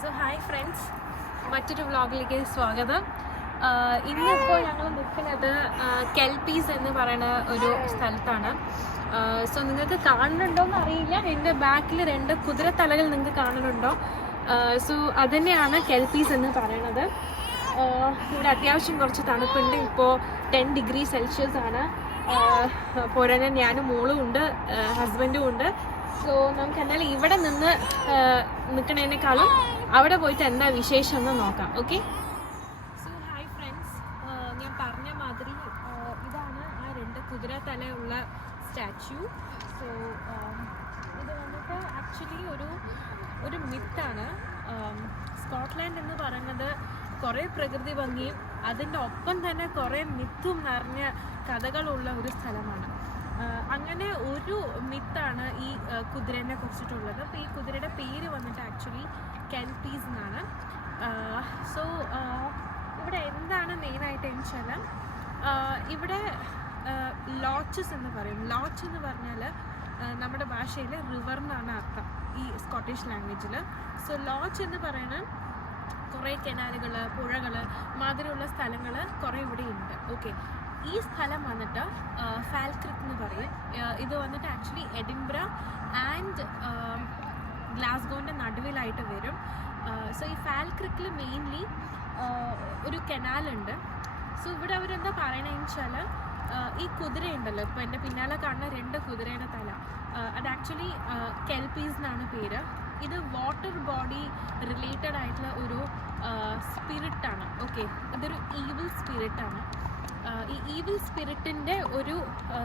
So hi friends, മറ്റൊരു വ്ളോഗിലേക്ക് സ്വാഗതം. ഇന്നിപ്പോൾ ഞങ്ങൾ നിൽക്കുന്നത് കെൽപീസ് എന്ന് പറയുന്ന ഒരു സ്ഥലത്താണ്. സോ നിങ്ങൾക്ക് കാണുന്നുണ്ടോയെന്ന് അറിയില്ല, എൻ്റെ ബാക്കിൽ 2 കുതിരത്തലകൾ നിങ്ങൾക്ക് കാണുന്നുണ്ടോ? സോ അതുതന്നെയാണ് കെൽപീസ് എന്ന് പറയുന്നത്. ഇവിടെ അത്യാവശ്യം കുറച്ച് തണുപ്പുണ്ട്. ഇപ്പോൾ 10 ഡിഗ്രി സെൽഷ്യസ് ആണ്. പോരാൻ ഞാനും മോളും ഉണ്ട്, ഹസ്ബൻഡും ഉണ്ട്. സോ നമുക്ക് എന്തായാലും ഇവിടെ നിന്ന് നിൽക്കണേനേക്കാളും അവിടെ പോയിട്ട് എന്താ വിശേഷം എന്ന് നോക്കാം. ഓക്കെ. സോ ഹായ് ഫ്രണ്ട്സ്, ഞാൻ പറഞ്ഞ മാതിരി ഇതാണ് ആ 2 കുതിര തലയുള്ള സ്റ്റാച്യു. സോ ഇത് വന്നിട്ട് ആക്ച്വലി ഒരു മിത്താണ്. സ്കോട്ട്ലാൻഡ് എന്ന് പറയുന്നത് കുറേ പ്രകൃതി ഭംഗിയും അതിൻ്റെ ഒപ്പം തന്നെ കുറേ മിത്തും നിറഞ്ഞ കഥകളുള്ള ഒരു സ്ഥലമാണ്. അങ്ങനെ ഒരു മിത്താണ് ഈ കുതിരേനെ കുറിച്ചിട്ടുള്ളത്. അപ്പോൾ ഈ കുതിരയുടെ പേര് വന്നിട്ട് ആക്ച്വലി കെൽപീസ് എന്നാണ്. സോ ഇവിടെ എന്താണ് മെയിനായിട്ട് വെച്ചാൽ ഇവിടെ ലോച്ചസ് എന്ന് പറയും. ലോച്ച് എന്ന് പറഞ്ഞാൽ നമ്മുടെ ഭാഷയിൽ റിവർ എന്നാണ് അർത്ഥം ഈ സ്കോട്ടിഷ് ലാംഗ്വേജിൽ. സോ ലോച്ച് എന്ന് പറയുന്നത് കുറേ കനാലുകൾ, പുഴകൾ മാതിരിയുള്ള സ്ഥലങ്ങൾ കുറേ ഇവിടെ ഉണ്ട്. ഓക്കെ. ഈ സ്ഥലം വന്നിട്ട് ഫാൽക്രിക്ക് എന്ന് പറയും. ഇത് വന്നിട്ട് ആക്ച്വലി എഡിൻബ്ര ആൻഡ് ഗ്ലാസ്ഗോൻ്റെ നടുവിലായിട്ട് വരും. സോ ഈ ഫാൽക്രിക്കിൽ മെയിൻലി ഒരു കനാലുണ്ട്. സോ ഇവിടെ അവരെന്താ പറയണതെന്ന് വെച്ചാൽ ഈ കുതിരയുണ്ടല്ലോ, ഇപ്പോൾ എൻ്റെ പിന്നാലെ കാണുന്ന 2 കുതിരയുടെ തല, അത് ആക്ച്വലി കെൽപീസ് എന്നാണ് പേര്. ഇത് വാട്ടർ ബോഡി റിലേറ്റഡ് ആയിട്ടുള്ള ഒരു സ്പിരിറ്റാണ്. ഓക്കെ. ഇതൊരു ഈവിൾ സ്പിരിറ്റാണ്. ഈ ഈവിൾ സ്പിരിറ്റിൻ്റെ ഒരു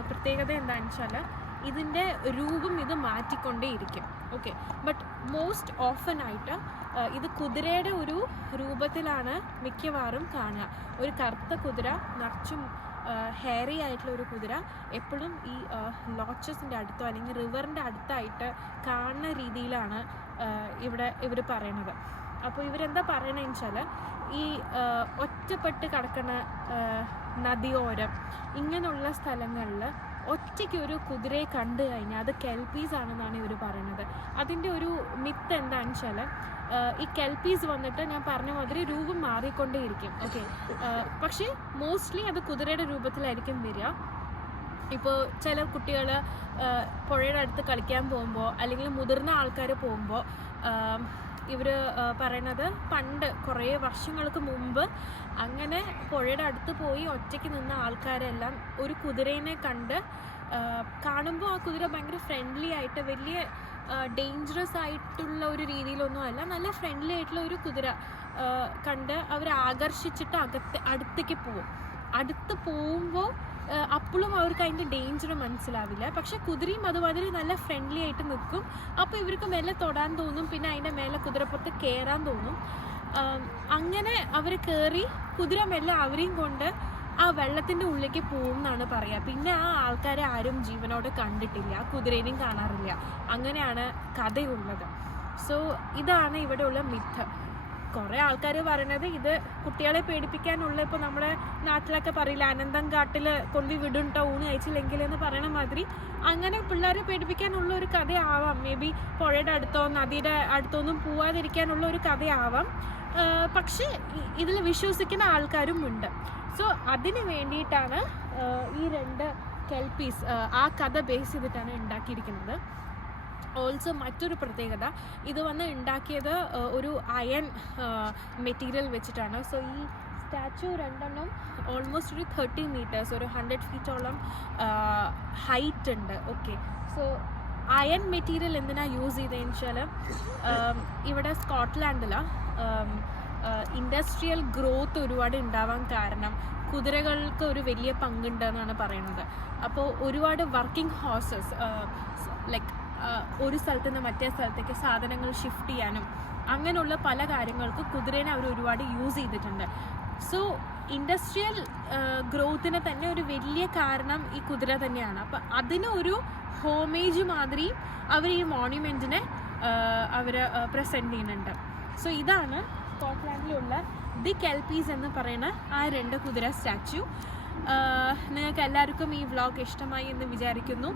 പ്രത്യേകത എന്താണെന്ന് വെച്ചാൽ ഇതിൻ്റെ രൂപം ഇത് മാറ്റിക്കൊണ്ടേയിരിക്കും. ഓക്കെ. ബട്ട് മോസ്റ്റ് ഓഫൻ ആയിട്ട് ഇത് കുതിരയുടെ ഒരു രൂപത്തിലാണ് മിക്കവാറും കാണുക. ഒരു കറുത്ത കുതിര, നിറച്ചും ഹെയറി ആയിട്ടുള്ള ഒരു കുതിര എപ്പോഴും ഈ ലോച്ചസിൻ്റെ അടുത്തോ അല്ലെങ്കിൽ റിവറിൻ്റെ അടുത്തായിട്ട് കാണുന്ന രീതിയിലാണ് ഇവർ പറയണത്. അപ്പോൾ ഇവരെന്താ പറയണതെന്ന് വെച്ചാൽ ഈ ഒറ്റപ്പെട്ട് കിടക്കുന്ന നദിയോരം ഇങ്ങനെയുള്ള സ്ഥലങ്ങളിൽ ഒറ്റയ്ക്ക് ഒരു കുതിരയെ കണ്ടു കഴിഞ്ഞാൽ അത് കെൽപീസ് ആണെന്നാണ് ഇവർ പറയുന്നത്. അതിൻ്റെ ഒരു മിത്ത് എന്താണെന്ന് വെച്ചാൽ ഈ കെൽപീസ് വന്നിട്ട് ഞാൻ പറഞ്ഞ മാതിരി രൂപം മാറിക്കൊണ്ടേയിരിക്കും. ഓക്കെ. പക്ഷേ മോസ്റ്റ്ലി അത് കുതിരയുടെ രൂപത്തിലായിരിക്കും വരിക. ഇപ്പോൾ ചില കുട്ടികൾ പുഴയുടെ അടുത്ത് കളിക്കാൻ പോകുമ്പോൾ അല്ലെങ്കിൽ മുതിർന്ന ആൾക്കാർ പോകുമ്പോൾ ഇവർ പറയണത് പണ്ട് കുറേ വർഷങ്ങൾക്ക് മുമ്പ് അങ്ങനെ പുഴയുടെ അടുത്ത് പോയി ഒറ്റയ്ക്ക് നിന്ന ആൾക്കാരെല്ലാം ഒരു കുതിരേനെ കാണുമ്പോൾ ആ കുതിര ഭയങ്കര ഫ്രണ്ട്ലി ആയിട്ട്, വലിയ ഡേഞ്ചറസ് ആയിട്ടുള്ള ഒരു രീതിയിലൊന്നും അല്ല, നല്ല ഫ്രണ്ട്ലി ആയിട്ടുള്ള ഒരു കുതിര കണ്ട് അവർ ആകർഷിച്ചിട്ട് അടുത്തേക്ക് പോകും. അടുത്ത് പോകുമ്പോൾ അപ്പോഴും അവർക്ക് അതിൻ്റെ ഡേഞ്ചർ മനസ്സിലാവില്ല. പക്ഷെ കുതിരയും അതുമാതിരി നല്ല ഫ്രണ്ട്ലി ആയിട്ട് നിൽക്കും. അപ്പോൾ ഇവർക്ക് മെല്ലെ തൊടാൻ തോന്നും, പിന്നെ അതിൻ്റെ മേലെ കുതിരപ്പുറത്ത് കയറാൻ തോന്നും. അങ്ങനെ അവർ കയറി കുതിര മെല്ലെ അവരെയും കൊണ്ട് ആ വെള്ളത്തിൻ്റെ ഉള്ളിലേക്ക് പോകും എന്നാണ് പറയുക. പിന്നെ ആ ആൾക്കാരെ ആരും ജീവനോട് കണ്ടിട്ടില്ല, കുതിരേനെയും കാണാറില്ല. അങ്ങനെയാണ് കഥയുള്ളത്. സോ ഇതാണ് ഇവിടെയുള്ള മിത്ത്. കുറേ ആൾക്കാർ പറയണത് ഇത് കുട്ടികളെ പേടിപ്പിക്കാനുള്ള, ഇപ്പോൾ നമ്മുടെ നാട്ടിലൊക്കെ പറയില്ല അനന്തം കാട്ടിൽ കൊണ്ടു വിടുണ്ടോ ഊണ് കഴിച്ചില്ലെങ്കിൽ എന്ന് പറയണ മാതിരി അങ്ങനെ പിള്ളേരെ പേടിപ്പിക്കാനുള്ള ഒരു കഥയാവാം. മേ ബി പുഴയുടെ അടുത്തോ നദിയുടെ അടുത്തോ ഒന്നും പോവാതിരിക്കാനുള്ള ഒരു കഥയാവാം. പക്ഷേ ഇതിൽ വിശ്വസിക്കുന്ന ആൾക്കാരും ഉണ്ട്. സോ അതിന് വേണ്ടിയിട്ടാണ് ഈ 2 കെൽപീസ് ആ കഥ ബേസ് ചെയ്തിട്ടാണ് ഉണ്ടാക്കിയിരിക്കുന്നത്. ഓൾസോ മറ്റൊരു പ്രത്യേകത, ഇത് ഉണ്ടാക്കിയത് ഒരു അയൺ മെറ്റീരിയൽ വെച്ചിട്ടാണ്. സോ ഈ സ്റ്റാച്യു 2 ഓൾമോസ്റ്റ് ഒരു 30 മീറ്റേഴ്സ്, ഒരു 100 ഫീറ്റോളം ഹൈറ്റ് ഉണ്ട്. ഓക്കെ. സോ അയൺ മെറ്റീരിയൽ എന്തിനാണ് യൂസ് ചെയ്തതെന്ന് വെച്ചാൽ ഇവിടെ സ്കോട്ട്ലാൻഡിൽ ഇൻഡസ്ട്രിയൽ ഗ്രോത്ത് ഒരുപാട് ഉണ്ടാവാൻ കാരണം കുതിരകൾക്ക് ഒരു വലിയ പങ്കുണ്ടെന്നാണ് പറയുന്നത്. അപ്പോൾ ഒരുപാട് വർക്കിംഗ് ഹോഴ്സസ് ലൈക്ക് ഒരു സ്ഥലത്ത് നിന്ന് മറ്റേ സ്ഥലത്തേക്ക് സാധനങ്ങൾ ഷിഫ്റ്റ് ചെയ്യാനും അങ്ങനെയുള്ള പല കാര്യങ്ങൾക്ക് കുതിരേനെ അവർ ഒരുപാട് യൂസ് ചെയ്തിട്ടുണ്ട്. സോ ഇൻഡസ്ട്രിയൽ ഗ്രോത്തിന് തന്നെ ഒരു വലിയ കാരണം ഈ കുതിര തന്നെയാണ്. അപ്പം അതിന് ഒരു ഹോമേജ് മാതിരി അവർ ഈ മോണ്യുമെൻറ്റിനെ അവർ പ്രസൻറ്റ് ചെയ്യുന്നുണ്ട്. സോ ഇതാണ് സ്കോട്ട്ലാൻഡിലുള്ള ദി കെൽപീസ് എന്ന് പറയുന്ന ആ 2 കുതിര സ്റ്റാച്യു. നിങ്ങൾക്ക് എല്ലാവർക്കും ഈ വ്ളോഗ് ഇഷ്ടമായി എന്ന് വിചാരിക്കുന്നു.